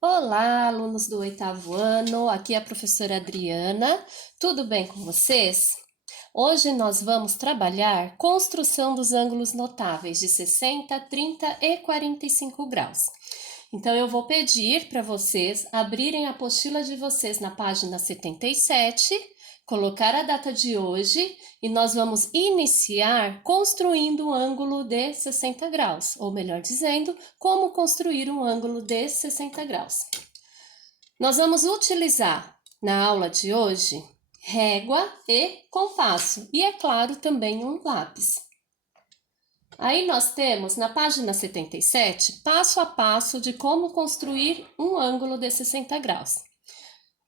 Olá, alunos do oitavo ano, aqui é a professora Adriana, tudo bem com vocês? Hoje nós vamos trabalhar construção dos ângulos notáveis de 60, 30 e 45 graus. Então eu vou pedir para vocês abrirem a apostila de vocês na página 77, colocar a data de hoje e nós vamos iniciar construindo um ângulo de 60 graus, ou melhor dizendo, como construir um ângulo de 60 graus. Nós vamos utilizar na aula de hoje régua e compasso e, é claro, também um lápis. Aí nós temos na página 77 passo a passo de como construir um ângulo de 60 graus.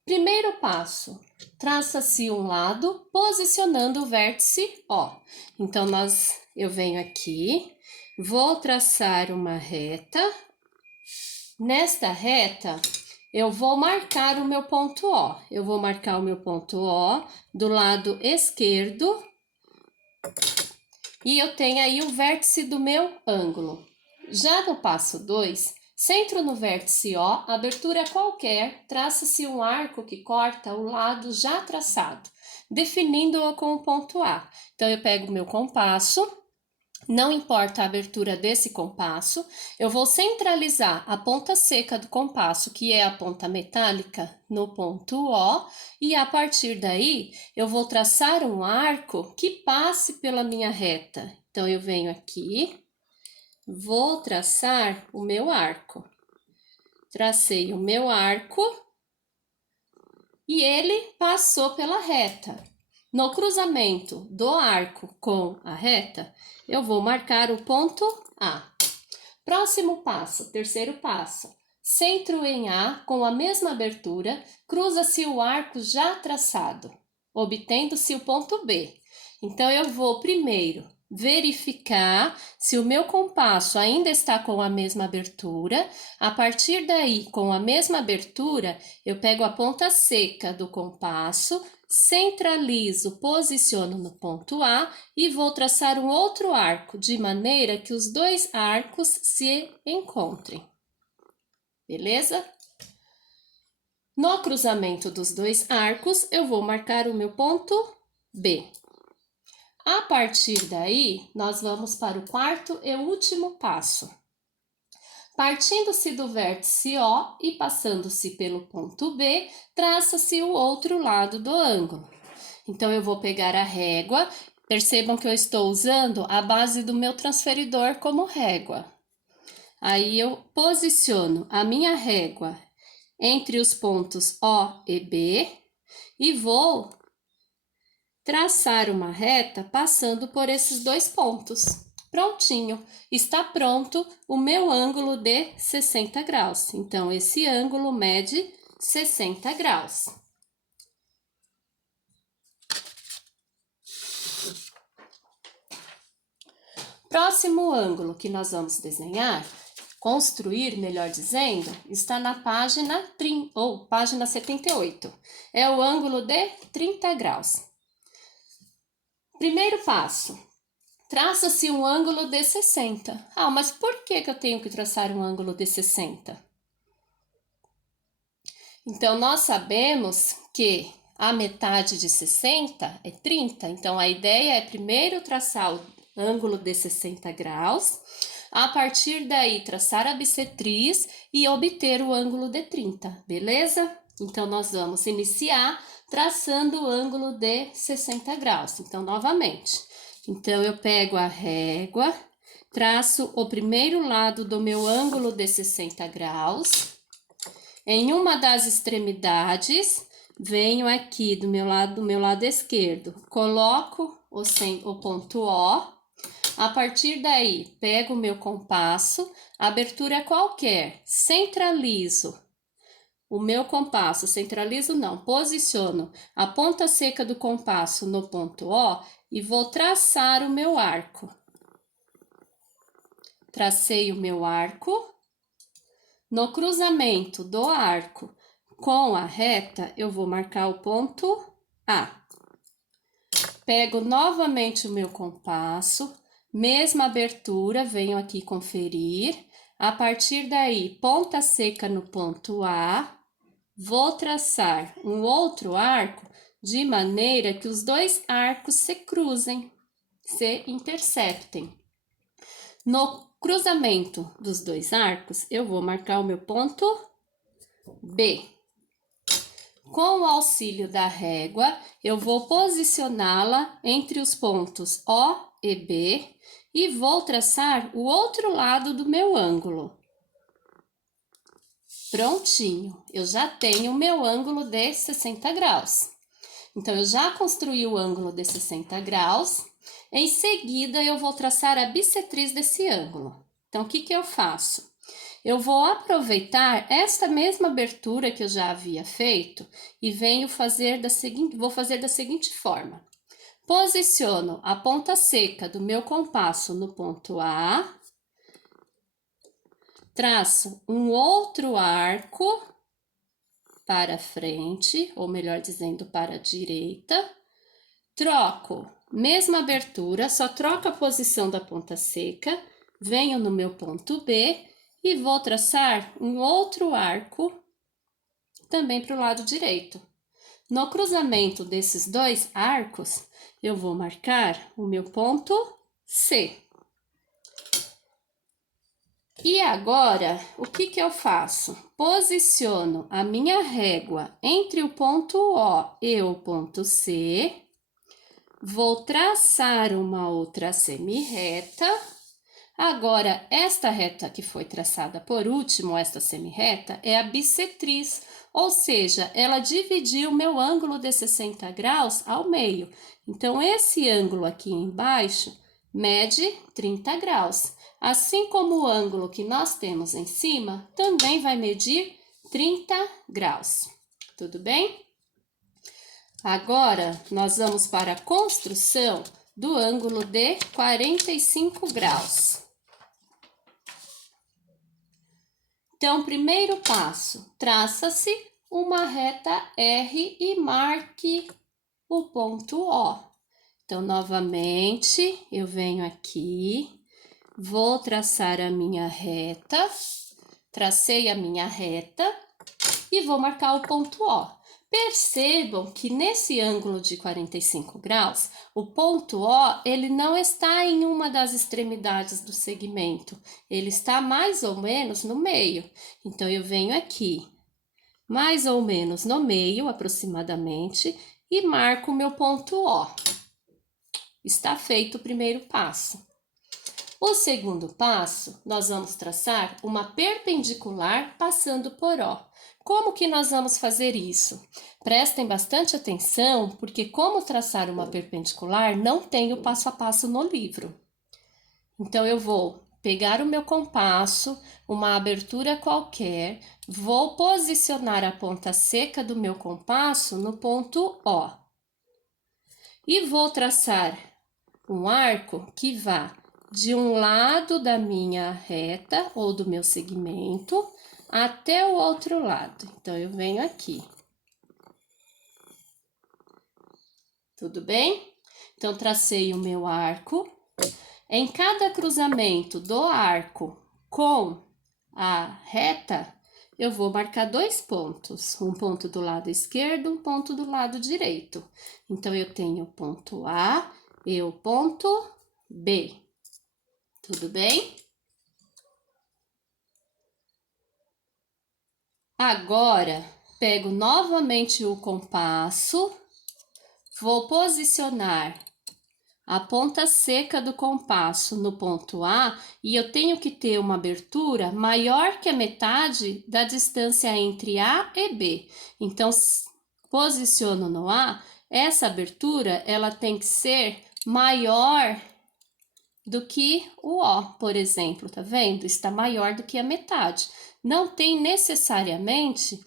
Primeiro passo, traça-se um lado posicionando o vértice O. Então eu venho aqui, vou traçar uma reta. Nesta reta, eu vou marcar o meu ponto O. Eu vou marcar o meu ponto O do lado esquerdo e eu tenho aí o vértice do meu ângulo. Já no passo 2, centro no vértice O, abertura qualquer, traça-se um arco que corta o lado já traçado, definindo-o com o ponto A. Então, eu pego o meu compasso. Não importa a abertura desse compasso, eu vou centralizar a ponta seca do compasso, que é a ponta metálica, no ponto O, e a partir daí eu vou traçar um arco que passe pela minha reta. Então, eu venho aqui, vou traçar o meu arco. Tracei o meu arco e ele passou pela reta. No cruzamento do arco com a reta, eu vou marcar o ponto A. Próximo passo, terceiro passo. Centro em A com a mesma abertura, cruza-se o arco já traçado, obtendo-se o ponto B. Então, eu vou primeiro verificar se o meu compasso ainda está com a mesma abertura. A partir daí, com a mesma abertura, eu pego a ponta seca do compasso, centralizo, posiciono no ponto A e vou traçar um outro arco, de maneira que os dois arcos se encontrem. Beleza? No cruzamento dos dois arcos, eu vou marcar o meu ponto B. A partir daí, nós vamos para o quarto e último passo. Partindo-se do vértice O e passando-se pelo ponto B, traça-se o outro lado do ângulo. Então, eu vou pegar a régua. Percebam que eu estou usando a base do meu transferidor como régua. Aí, eu posiciono a minha régua entre os pontos O e B e vou traçar uma reta passando por esses dois pontos. Prontinho, está pronto o meu ângulo de 60 graus. Então, esse ângulo mede 60 graus. Próximo ângulo que nós vamos desenhar, construir, melhor dizendo, está na página 78. É o ângulo de 30 graus. Primeiro passo, traça-se um ângulo de 60. Ah, mas por que eu tenho que traçar um ângulo de 60? Então, nós sabemos que a metade de 60 é 30. Então, a ideia é primeiro traçar o ângulo de 60 graus. A partir daí, traçar a bissetriz e obter o ângulo de 30, beleza? Então, nós vamos iniciar traçando o ângulo de 60 graus. Então, novamente. Então, eu pego a régua, traço o primeiro lado do meu ângulo de 60 graus. Em uma das extremidades, venho aqui do meu lado esquerdo, coloco o ponto O. A partir daí, pego o meu compasso, abertura qualquer, centralizo o meu compasso, posiciono a ponta seca do compasso no ponto O e vou traçar o meu arco. Tracei o meu arco. No cruzamento do arco com a reta, eu vou marcar o ponto A. Pego novamente o meu compasso, mesma abertura, venho aqui conferir. A partir daí, ponta seca no ponto A, vou traçar um outro arco de maneira que os dois arcos se cruzem, se interceptem. No cruzamento dos dois arcos, eu vou marcar o meu ponto B. Com o auxílio da régua, eu vou posicioná-la entre os pontos O e B e vou traçar o outro lado do meu ângulo. Prontinho, eu já tenho o meu ângulo de 60 graus. Então, eu já construí o ângulo de 60 graus. Em seguida, eu vou traçar a bissetriz desse ângulo. Então, o que que eu faço? Eu vou aproveitar esta mesma abertura que eu já havia feito e vou fazer da seguinte forma. Posiciono a ponta seca do meu compasso no ponto A, traço um outro arco para frente, ou melhor dizendo, para a direita, troco, mesma abertura, só troco a posição da ponta seca, venho no meu ponto B e vou traçar um outro arco também para o lado direito. No cruzamento desses dois arcos, eu vou marcar o meu ponto C. E agora, o que que eu faço? Posiciono a minha régua entre o ponto O e o ponto C, vou traçar uma outra semi-reta. Agora, esta reta que foi traçada por último, esta semi-reta, é a bissetriz, ou seja, ela dividiu o meu ângulo de 60 graus ao meio. Então, esse ângulo aqui embaixo mede 30 graus. Assim como o ângulo que nós temos em cima, também vai medir 30 graus. Tudo bem? Agora, nós vamos para a construção do ângulo de 45 graus. Então, primeiro passo, traça-se uma reta R e marque o ponto O. Então, novamente, eu venho aqui, vou traçar a minha reta, tracei a minha reta e vou marcar o ponto O. Percebam que nesse ângulo de 45 graus, o ponto O, ele não está em uma das extremidades do segmento, ele está mais ou menos no meio. Então, eu venho aqui, mais ou menos no meio, aproximadamente, e marco o meu ponto O. Está feito o primeiro passo. O segundo passo, nós vamos traçar uma perpendicular passando por O. Como que nós vamos fazer isso? Prestem bastante atenção, porque como traçar uma perpendicular não tem o passo a passo no livro. Então, eu vou pegar o meu compasso, uma abertura qualquer, vou posicionar a ponta seca do meu compasso no ponto O. E vou traçar um arco que vá de um lado da minha reta ou do meu segmento até o outro lado. Então, eu venho aqui. Tudo bem? Então, tracei o meu arco. Em cada cruzamento do arco com a reta, eu vou marcar dois pontos. Um ponto do lado esquerdo, um ponto do lado direito. Então, eu tenho o ponto A e o ponto B. Tudo bem? Agora, pego novamente o compasso, vou posicionar a ponta seca do compasso no ponto A e eu tenho que ter uma abertura maior que a metade da distância entre A e B. Então, posiciono no A, essa abertura ela tem que ser maior do que o O, por exemplo, tá vendo? Está maior do que a metade. Não tem necessariamente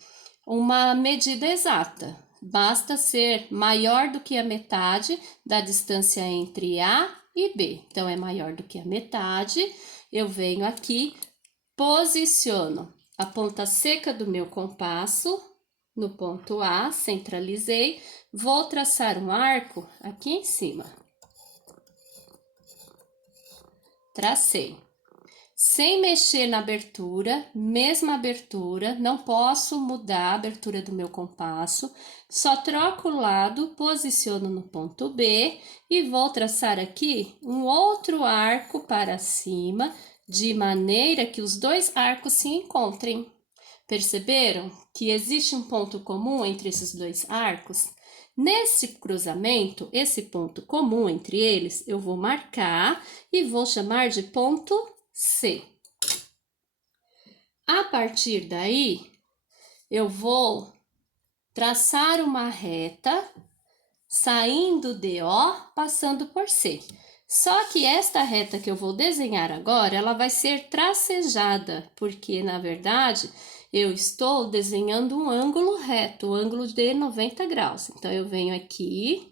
uma medida exata, basta ser maior do que a metade da distância entre A e B. Então, é maior do que a metade, eu venho aqui, posiciono a ponta seca do meu compasso no ponto A, centralizei, vou traçar um arco aqui em cima. Tracei. sem mexer na abertura, mesma abertura, não posso mudar a abertura do meu compasso, só troco o lado, posiciono no ponto B e vou traçar aqui um outro arco para cima, de maneira que os dois arcos se encontrem. Perceberam que existe um ponto comum entre esses dois arcos? Nesse cruzamento, esse ponto comum entre eles, eu vou marcar e vou chamar de ponto C. A partir daí, eu vou traçar uma reta, saindo de O, passando por C. Só que esta reta que eu vou desenhar agora, ela vai ser tracejada, porque, na verdade, eu estou desenhando um ângulo reto, um ângulo de 90 graus. Então, eu venho aqui,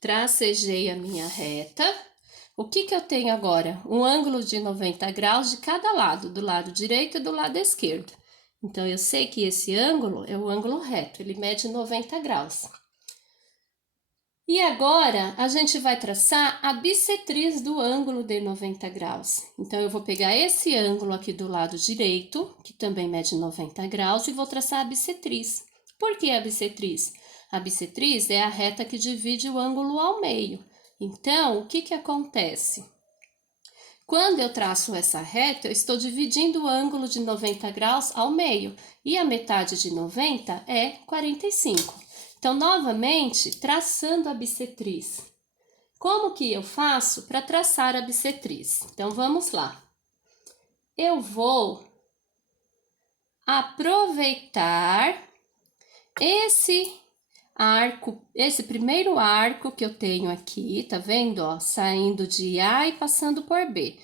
tracejei a minha reta. O que eu tenho agora? Um ângulo de 90 graus de cada lado, do lado direito e do lado esquerdo. Então, eu sei que esse ângulo é o ângulo reto, ele mede 90 graus. E agora, a gente vai traçar a bissetriz do ângulo de 90 graus. Então, eu vou pegar esse ângulo aqui do lado direito, que também mede 90 graus, e vou traçar a bissetriz. Por que a bissetriz? A bissetriz é a reta que divide o ângulo ao meio. Então, o que acontece? Quando eu traço essa reta, eu estou dividindo o ângulo de 90 graus ao meio, e a metade de 90 é 45. Então, novamente, traçando a bissetriz. Como que eu faço para traçar a bissetriz? Então, vamos lá. Eu vou aproveitar esse arco, esse primeiro arco que eu tenho aqui, tá vendo, ó, saindo de A e passando por B.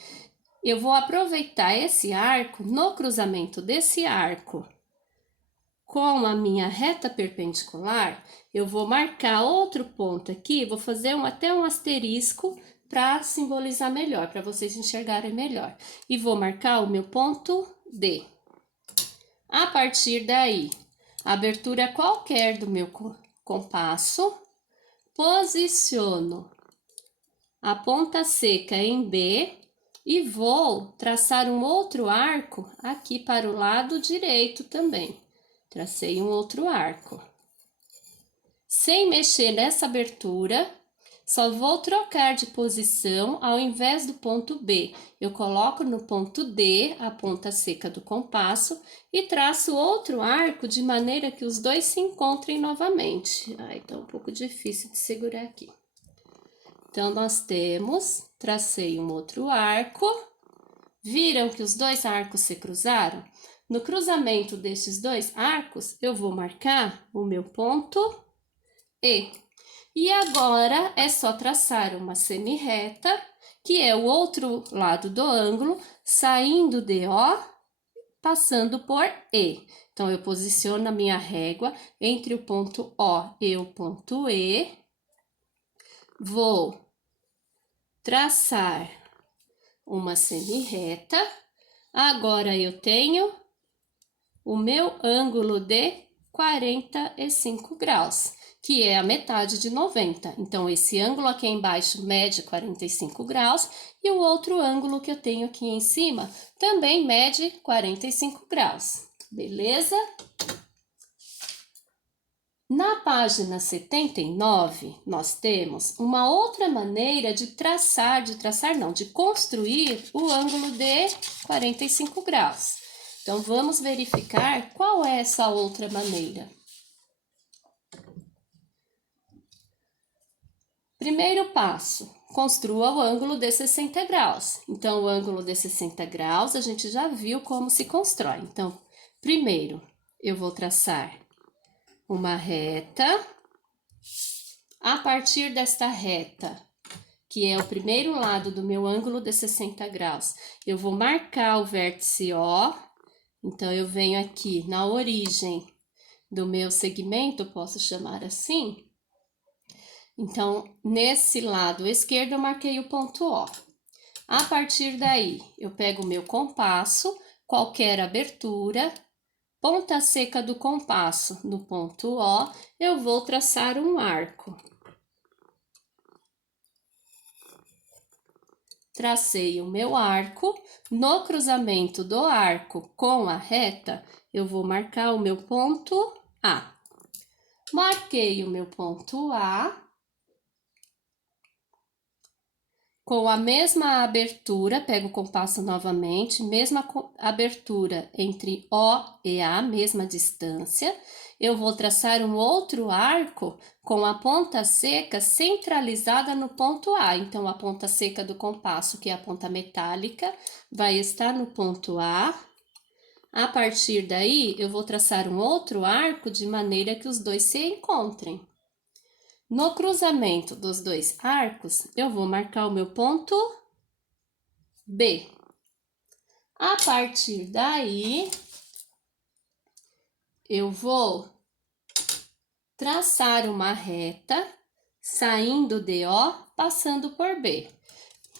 Eu vou aproveitar esse arco no cruzamento desse arco com a minha reta perpendicular, eu vou marcar outro ponto aqui, vou fazer até um asterisco para simbolizar melhor, para vocês enxergarem melhor. E vou marcar o meu ponto D. A partir daí, abertura qualquer do meu compasso, posiciono a ponta seca em B e vou traçar um outro arco aqui para o lado direito também. Tracei um outro arco. Sem mexer nessa abertura, só vou trocar de posição ao invés do ponto B. Eu coloco no ponto D a ponta seca do compasso e traço outro arco de maneira que os dois se encontrem novamente. Ai, tá um pouco difícil de segurar aqui. Então, nós tracei um outro arco. Viram que os dois arcos se cruzaram? No cruzamento desses dois arcos, eu vou marcar o meu ponto E. E agora, é só traçar uma semi-reta, que é o outro lado do ângulo, saindo de O, passando por E. Então, eu posiciono a minha régua entre o ponto O e o ponto E. Vou traçar uma semi-reta. Agora, eu tenho o meu ângulo de 45 graus, que é a metade de 90. Então, esse ângulo aqui embaixo mede 45 graus e o outro ângulo que eu tenho aqui em cima também mede 45 graus, beleza? Na página 79, nós temos uma outra maneira de de construir o ângulo de 45 graus. Então, vamos verificar qual é essa outra maneira. Primeiro passo, construa o ângulo de 60 graus. Então, o ângulo de 60 graus, a gente já viu como se constrói. Então, primeiro, eu vou traçar uma reta. A partir desta reta, que é o primeiro lado do meu ângulo de 60 graus, eu vou marcar o vértice O. Então, eu venho aqui na origem do meu segmento, posso chamar assim. Então, nesse lado esquerdo, eu marquei o ponto O. A partir daí, eu pego o meu compasso, qualquer abertura, ponta seca do compasso no ponto O, eu vou traçar um arco. tracei o meu arco. No cruzamento do arco com a reta, eu vou marcar o meu ponto A. Marquei o meu ponto A. Com a mesma abertura, pego o compasso novamente, mesma abertura entre O e A, mesma distância. Eu vou traçar um outro arco com a ponta seca centralizada no ponto A. Então, a ponta seca do compasso, que é a ponta metálica, vai estar no ponto A. A partir daí, eu vou traçar um outro arco de maneira que os dois se encontrem. No cruzamento dos dois arcos, eu vou marcar o meu ponto B. A partir daí, eu vou traçar uma reta, saindo de O, passando por B.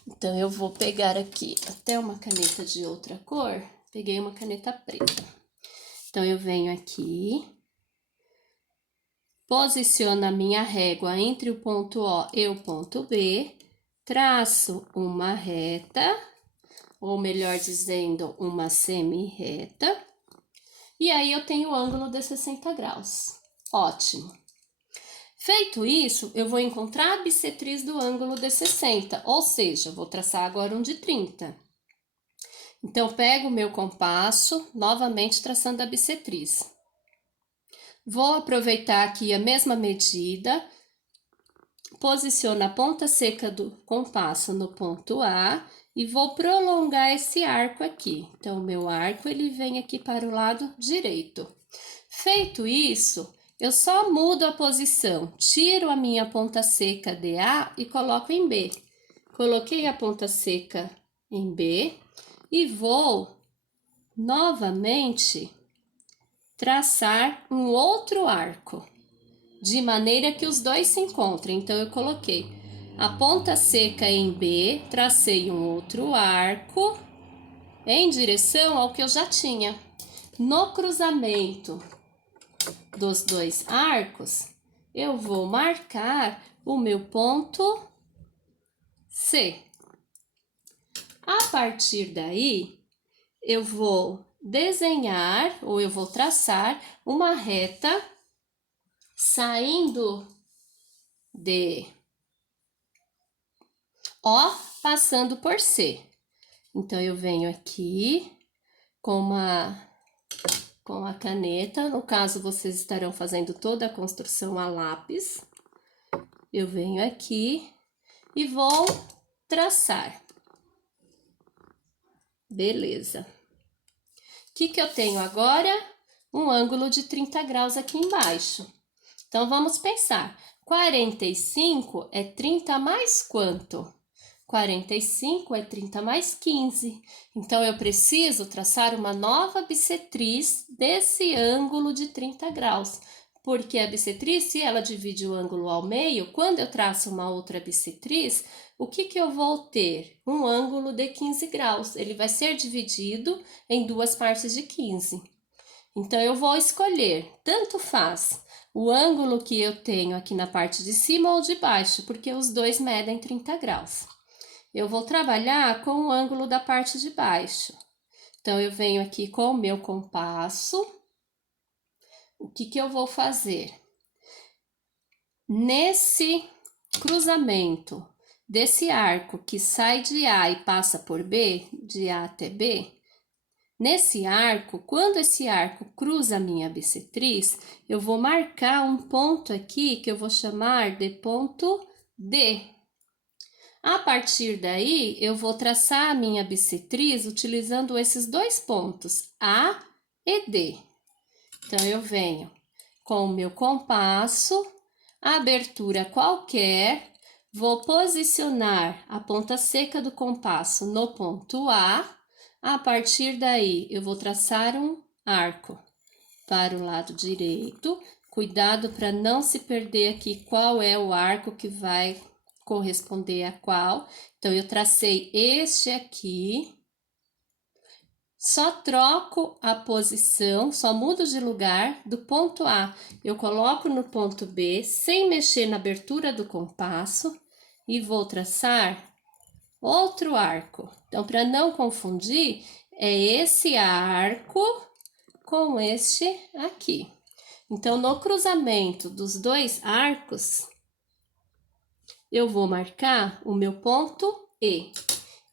Então, eu vou pegar aqui até uma caneta de outra cor, peguei uma caneta preta. Então, eu venho aqui, posiciono a minha régua entre o ponto O e o ponto B, traço uma reta, ou melhor dizendo, uma semi-reta, e aí eu tenho o ângulo de 60 graus. Ótimo! Feito isso, eu vou encontrar a bissetriz do ângulo de 60, ou seja, vou traçar agora um de 30. Então, pego o meu compasso, novamente traçando a bissetriz. Vou aproveitar aqui a mesma medida, posiciono a ponta seca do compasso no ponto A e vou prolongar esse arco aqui. Então, o meu arco, ele vem aqui para o lado direito. Feito isso, eu só mudo a posição, tiro a minha ponta seca de A e coloco em B. Coloquei a ponta seca em B e vou novamente traçar um outro arco, de maneira que os dois se encontrem. Então, eu coloquei a ponta seca em B, tracei um outro arco em direção ao que eu já tinha. No cruzamento dos dois arcos, eu vou marcar o meu ponto C. A partir daí, eu vou desenhar, ou eu vou traçar uma reta saindo de O, passando por C. Então, eu venho aqui com a caneta, no caso, vocês estarão fazendo toda a construção a lápis. Eu venho aqui e vou traçar. Beleza. O que eu tenho agora? Um ângulo de 30 graus aqui embaixo. Então, vamos pensar. 45 é 30 mais quanto? 45 é 30 mais 15. Então, eu preciso traçar uma nova bissetriz desse ângulo de 30 graus. Porque a bissetriz, se ela divide o ângulo ao meio, quando eu traço uma outra bissetriz, o que eu vou ter? Um ângulo de 15 graus. Ele vai ser dividido em duas partes de 15. Então, eu vou escolher, tanto faz, o ângulo que eu tenho aqui na parte de cima ou de baixo, porque os dois medem 30 graus. Eu vou trabalhar com o ângulo da parte de baixo. Então, eu venho aqui com o meu compasso. O que eu vou fazer? Nesse cruzamento desse arco que sai de A e passa por B, de A até B, nesse arco, quando esse arco cruza a minha bissetriz, eu vou marcar um ponto aqui que eu vou chamar de ponto D. A partir daí, eu vou traçar a minha bissetriz utilizando esses dois pontos, A e D. Então, eu venho com o meu compasso, abertura qualquer, vou posicionar a ponta seca do compasso no ponto A. A partir daí, eu vou traçar um arco para o lado direito. Cuidado para não se perder aqui qual é o arco que vai corresponder a qual. Então, eu tracei este aqui. Só troco a posição, só mudo de lugar do ponto A. Eu coloco no ponto B, sem mexer na abertura do compasso, e vou traçar outro arco. Então, para não confundir, é esse arco com este aqui. Então, no cruzamento dos dois arcos, eu vou marcar o meu ponto E.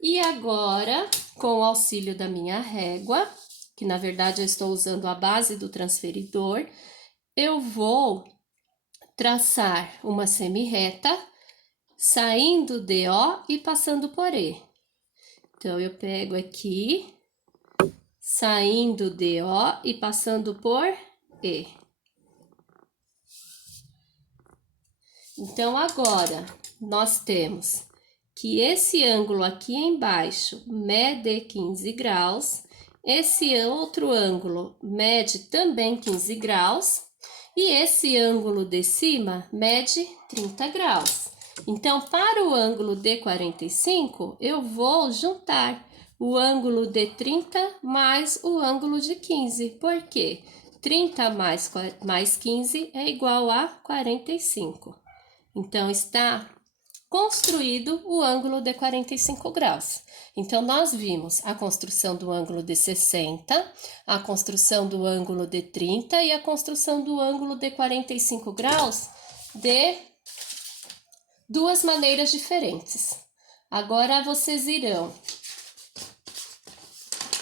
E agora, com o auxílio da minha régua, que na verdade eu estou usando a base do transferidor, eu vou traçar uma semi-reta, saindo de O e passando por E. Então, eu pego aqui, saindo de O e passando por E. Então, agora, nós temos que esse ângulo aqui embaixo mede 15 graus, esse outro ângulo mede também 15 graus, e esse ângulo de cima mede 30 graus. Então, para o ângulo de 45, eu vou juntar o ângulo de 30 mais o ângulo de 15. Por quê? 30 mais 15 é igual a 45. Então, está construído o ângulo de 45 graus. Então, nós vimos a construção do ângulo de 60, a construção do ângulo de 30 e a construção do ângulo de 45 graus de duas maneiras diferentes. Agora, vocês irão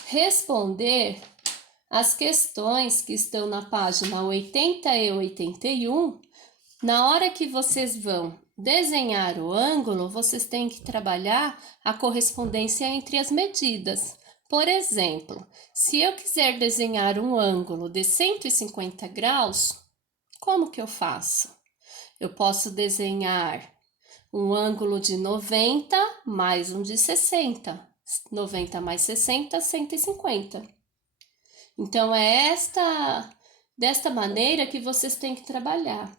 responder as questões que estão na página 80 e 81. Na hora que vocês vão desenhar o ângulo, vocês têm que trabalhar a correspondência entre as medidas. Por exemplo, se eu quiser desenhar um ângulo de 150 graus, como que eu faço? Eu posso desenhar um ângulo de 90 mais um de 60. 90 mais 60, 150. Então, é desta maneira que vocês têm que trabalhar.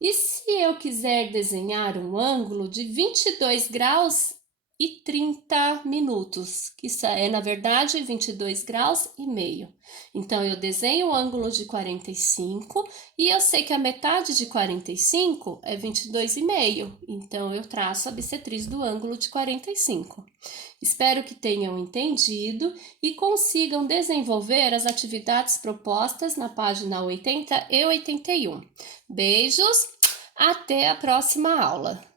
E se eu quiser desenhar um ângulo de 22 graus e 30 minutos, que isso é, na verdade, 22 graus e meio. Então, eu desenho o ângulo de 45 e eu sei que a metade de 45 é 22,5. Então, eu traço a bissetriz do ângulo de 45. Espero que tenham entendido e consigam desenvolver as atividades propostas na página 80 e 81. Beijos, até a próxima aula!